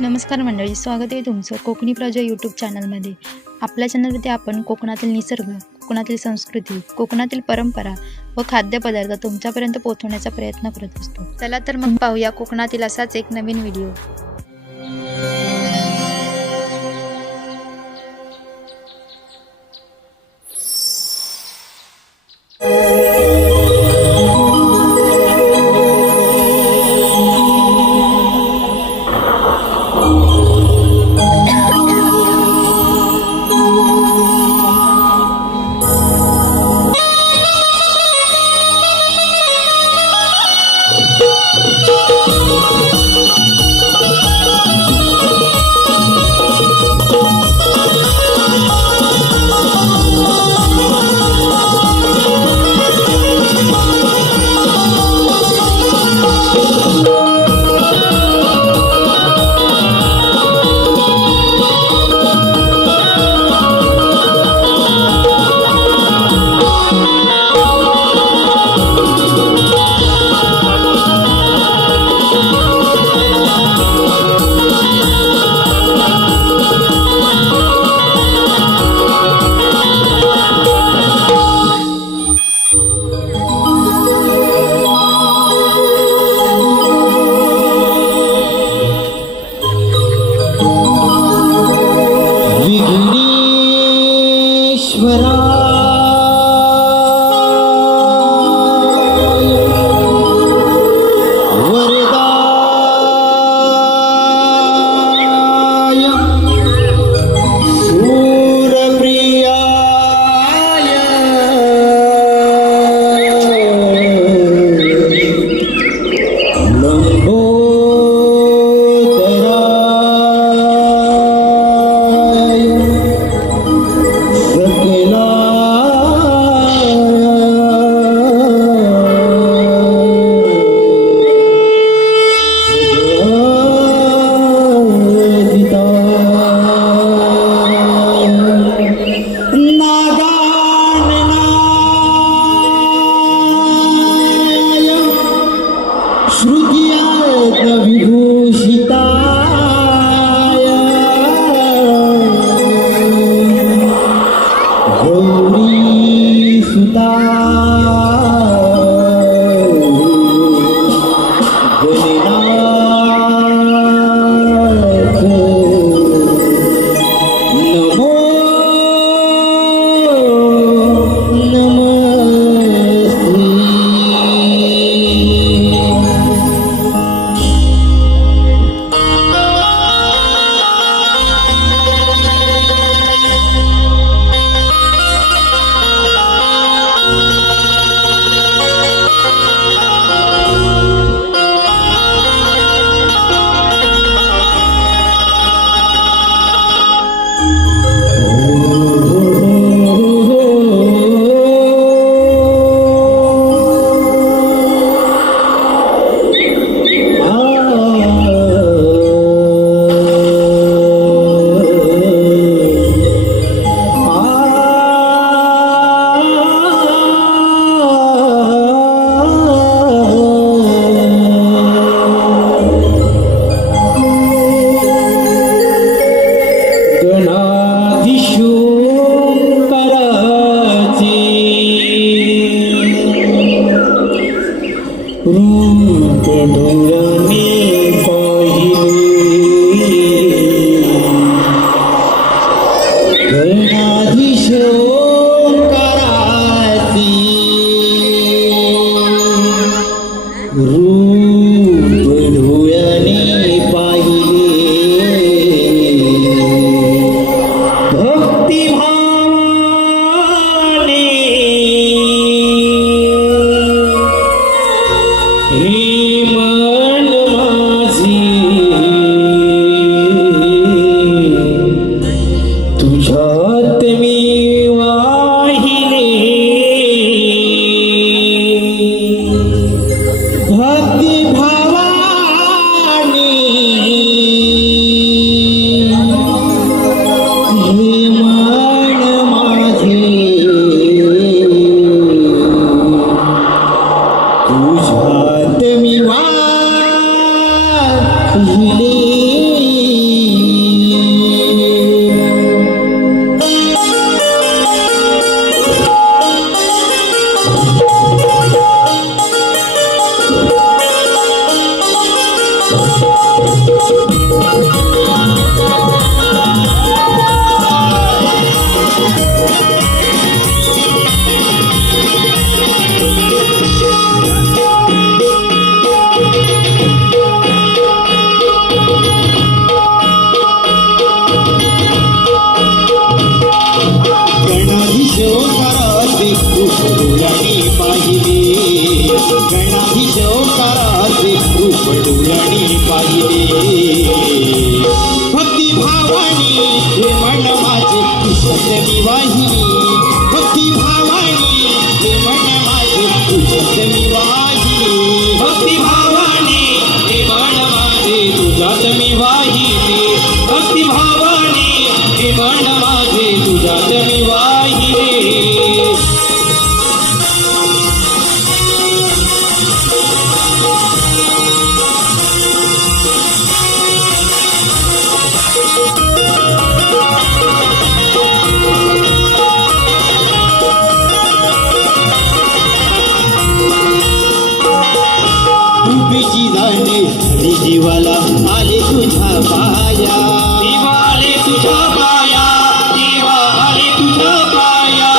नमस्कार मंडळी स्वागत आहे तुमचं कोकणी प्रजा यूट्यूब चॅनलमध्ये आपल्या चॅनलमध्ये आपण कोकणातील निसर्ग कोकणातील संस्कृती कोकणातील परंपरा व खाद्यपदार्थ तुमच्यापर्यंत पोहोचवण्याचा प्रयत्न करत असतो. चला तर मग पाहूया कोकणातील असाच एक नवीन व्हिडिओ 你你 Julieta. भक्ती भावाने हे मन माझे तुझ्यात भक्ती भावाने हे मन माझे तुझ्यात भक्ती भावाने हे मन माझे हरी आले तुझ्या पाया। देवा आले तुझ्या पाया देवा आले पाया।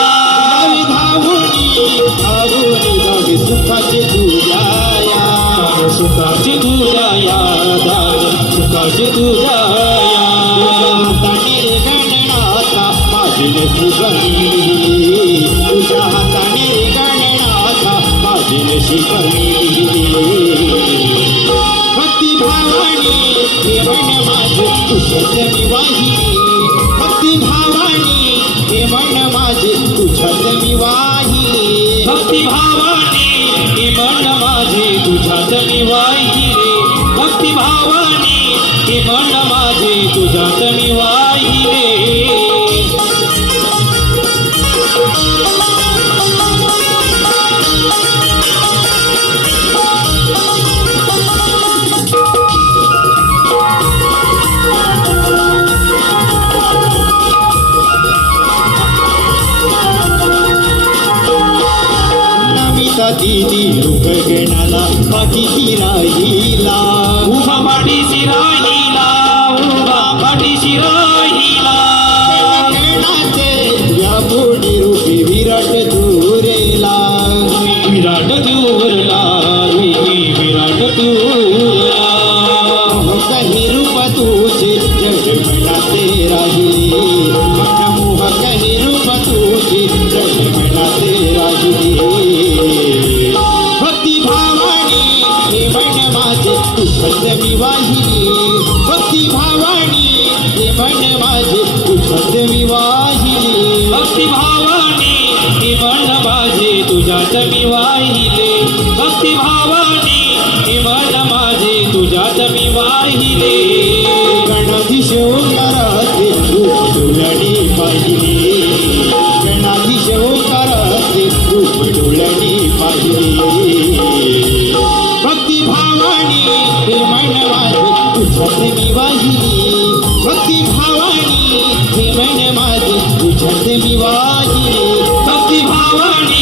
धावी धावूनी धावूनी धावी सुखाचे तुझ्या सुखाचे तुझ्या सुखाचे तुझ्या हाताने रे गणनाथा माझी नशी बहिणी तुझ्या हाताने रे गणनाथा माझी नशी बहिणी भक्ती भावाने मन माझे तुझ्यात मी रे. भक्ती भावाने मन माझे तुझ्यात मी रे. नमिता दीदी रूप गणाला पाठीशी राहिला. उभा पाठीशी राहिला उभा पाठीशी राहिला. गणाचे या पोटी रूपी विराट दूरेला विराट दूरला विराट दूरला काही रूप तुझे जगमनाते तुझत मी वाहिली भक्ती भावाने, हे मन माझे तुझत मी वाहिली भक्ती भावाने, हे मन माझे तुझ्यात मी वाहिले भक्ती मन माझे तुझ्यात मी वाहिले गणाधीशोकाराचे रूप डोळ्याने पाहिले। गणाधीशोकाराचे रूप डोळ्याने पाहिले। भक्ती भावाने हे मन माझे वाहिनी मी भक्ती भावाने हे मन माझे तुझ्यात मी वाहिली भक्ती भावाने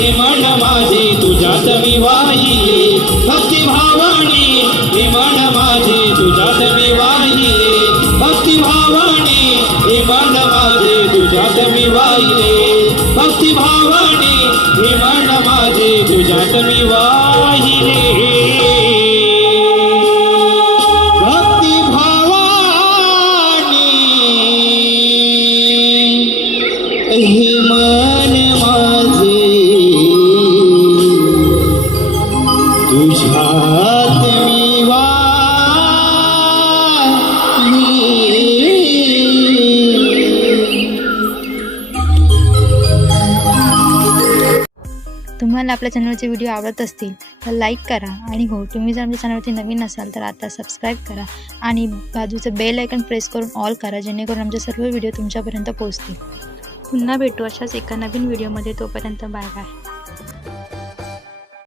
हे मन माझे तुझ्यात मी वाहिले भक्ती भावाने हे मन माझे तुझ्यात मी वाहिले भक्ती भावाने हे मन माझे तुझ्यात मी वाहिले भक्ती हे मन माझे तुझ्यात मी वाहिले हे तुम्हाला आपल्या चॅनलचे व्हिडिओ आवडत असतील तर लाईक करा. आणि हो तुम्ही जर आमच्या चॅनलवरती नवीन असाल तर आता सबस्क्राईब करा. आणि बाजूचं बेल आयकन प्रेस करून ऑल करा जेणेकरून आमचे सर्व व्हिडिओ तुमच्यापर्यंत पोहोचतील. पुन्हा भेटू अशाच एका नवीन व्हिडिओमध्ये. तोपर्यंत बाय बाय.